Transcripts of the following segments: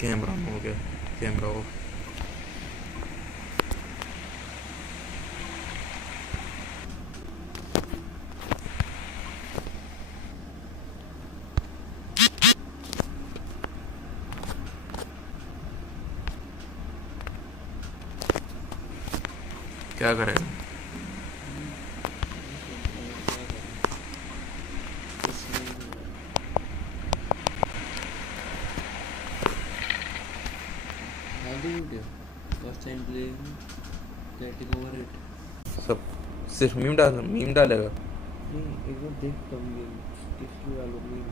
Camera on हो गया, camera off. क्या करेगा? सब सिर्फ मीम डालेगा। एक बार देख किसकी डालो मीम।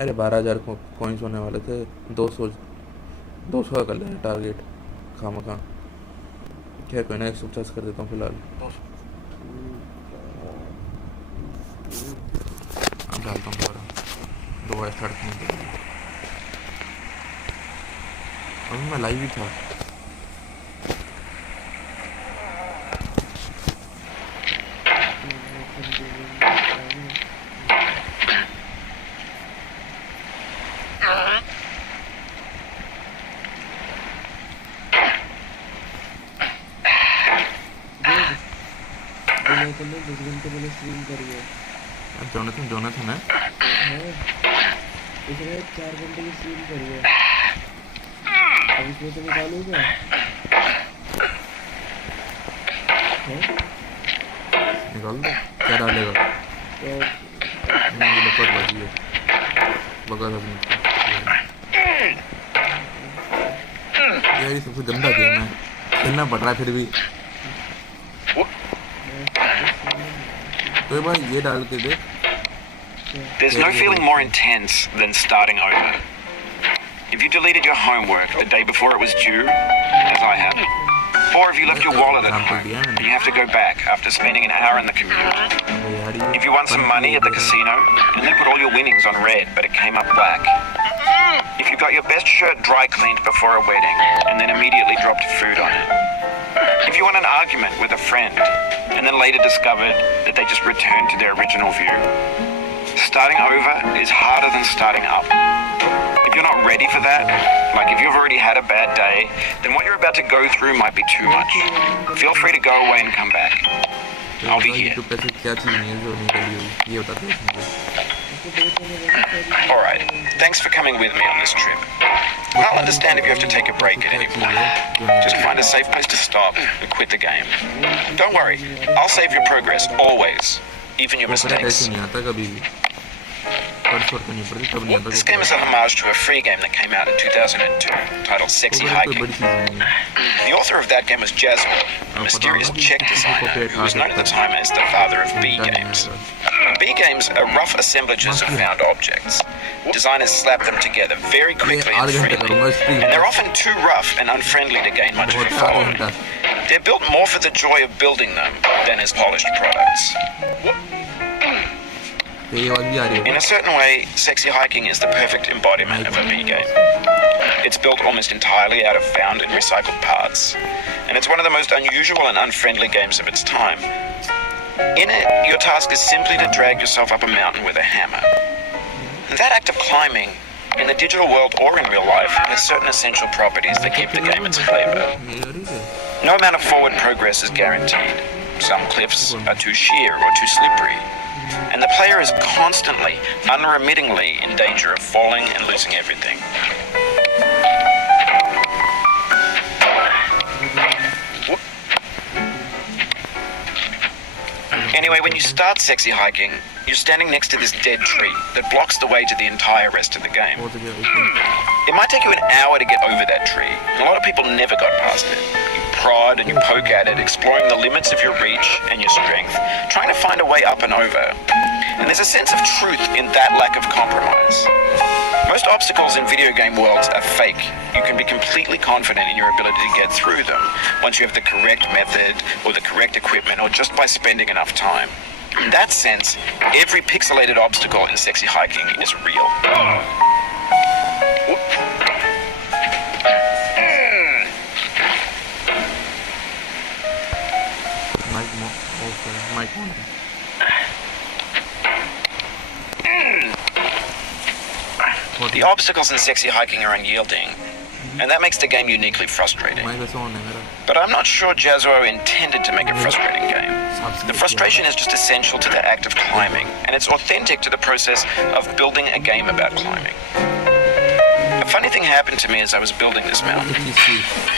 अरे 12,000 कॉइन्स होने वाले थे, 200 का कर लेना टारगेट खामा खा। खैर कोई ना, 150 कर देता हूँ फिलहाल। अब डालता हूँ दोबारा, दोबारा स्टार्ट करने के लिए। अभी मैं लाइव ही था। तुमने 10 घंटे पहले स्ट्रीम करी है। जोनाथन है, इसने 4 घंटे की स्ट्रीम करी है। अब इसमें से निकालो क्या? निकाल दो, क्या डालेगा? तो लपट बाजी है, बगा सब यार। ये सबसे गंदा गेम है, खेलना पड़ रहा है फिर भी। तो भाई ये डाल के देख। There's no feeling more intense than starting over. If you deleted your homework the day before it was due, as I have, or if you left your wallet at home and you have to go back after spending an hour in the commute. If you won some money at the casino and then put all your winnings on red but it came up black. If you got your best shirt dry cleaned before a wedding and then immediately dropped food on it. If you won an argument with a friend and then later discovered that they just returned to their original view. Starting over is harder than starting up. If you're not ready for that, like if you've already had a bad day, then what you're about to go through might be too much. Feel free to go away and come back. I'll be here. Alright, thanks for coming with me on this trip. I'll understand if you have to take a break at any point. Just find a safe place to stop and quit the game. Don't worry, I'll save your progress, always. Even your mistakes. This game is a homage to a free game that came out in 2002, titled Sexy Hiking. The author of that game was Jasmine, a mysterious Czech designer who was known at the time as the father of B games. B games are rough assemblages of found objects. Designers slap them together very quickly and freely, and they're often too rough and unfriendly to gain much of a following. They're built more for the joy of building them than as polished products. In a certain way, Sexy Hiking is the perfect embodiment of a B game. It's built almost entirely out of found and recycled parts, and it's one of the most unusual and unfriendly games of its time. In it, your task is simply to drag yourself up a mountain with a hammer. And that act of climbing, in the digital world or in real life, has certain essential properties that give the game its flavor. No amount of forward progress is guaranteed. Some cliffs are too sheer or too slippery. And the player is constantly, unremittingly in danger of falling and losing everything. Anyway, when you start Sexy Hiking, you're standing next to this dead tree that blocks the way to the entire rest of the game. It might take you an hour to get over that tree, and a lot of people never got past it. You prod and you poke at it, exploring the limits of your reach and your strength, trying to find a way up and over. And there's a sense of truth in that lack of compromise. Most obstacles in video game worlds are fake. You can be completely confident in your ability to get through them once you have the correct method or the correct equipment or just by spending enough time. In that sense, every pixelated obstacle in Sexy Hiking is real. The obstacles in sexy hiking are unyielding, and that makes the game uniquely frustrating. Mic वैसा on है मेरा But I'm not sure Jazzo intended to make a frustrating game. The frustration is just essential to the act of climbing, and it's authentic to the process of building a game about climbing. A funny thing happened to me as I was building this mountain.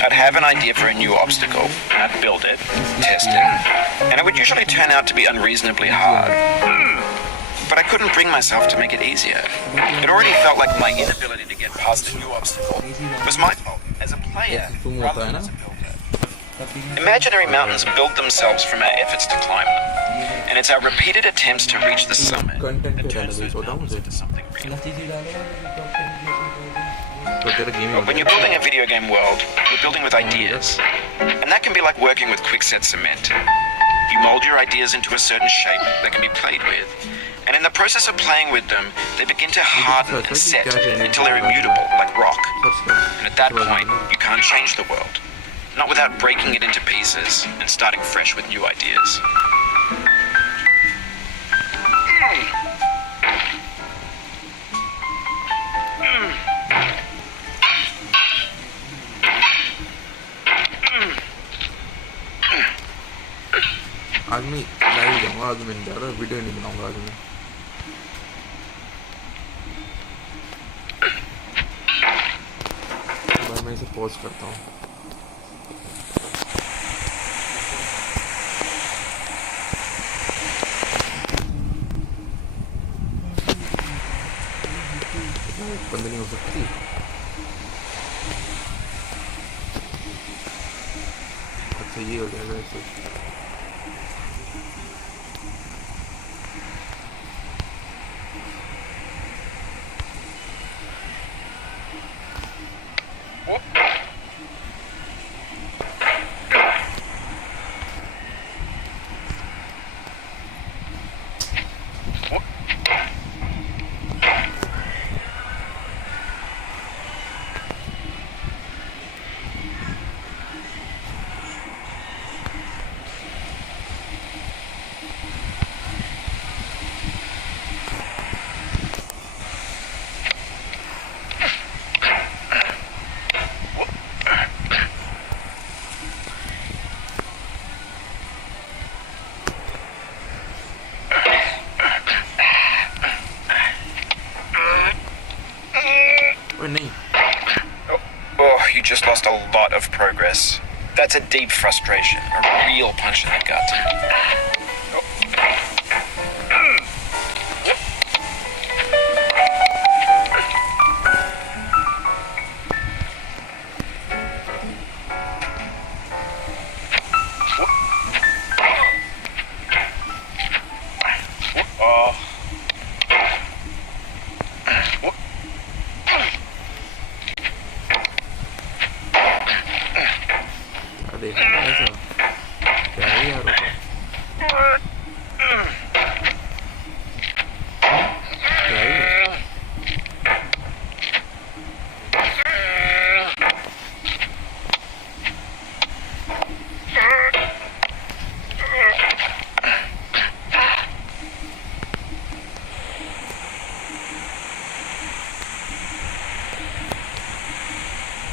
I'd have an idea for a new obstacle, and I'd build it, test it, and it would usually turn out to be unreasonably hard. But I couldn't bring myself to make it easier. It already felt like my inability to get past the new obstacle was my fault as a player rather than as a builder. Imaginary mountains build themselves from our efforts to climb them, and it's our repeated attempts to reach the summit that turns those mountains into something real. तो तेरा game But when you're building a video game world, you're building with ideas, and that can be like working with quickset cement. You mold your ideas into a certain shape that can be played with, and in the process of playing with them, they begin to harden and set until they're immutable, like rock. And at that point, you can't change the world, not without breaking it into pieces and starting fresh with new ideas. आज मैं live जाऊँगा आज मैं नहीं जा रहा video नहीं बनाऊँगा आज मैं मैं इसे पॉज करता हूँ बंद नहीं हो सकती अच्छा ये हो जाएगा ऐसे Oh, you just lost a lot of progress. That's a deep frustration, a real punch in the gut.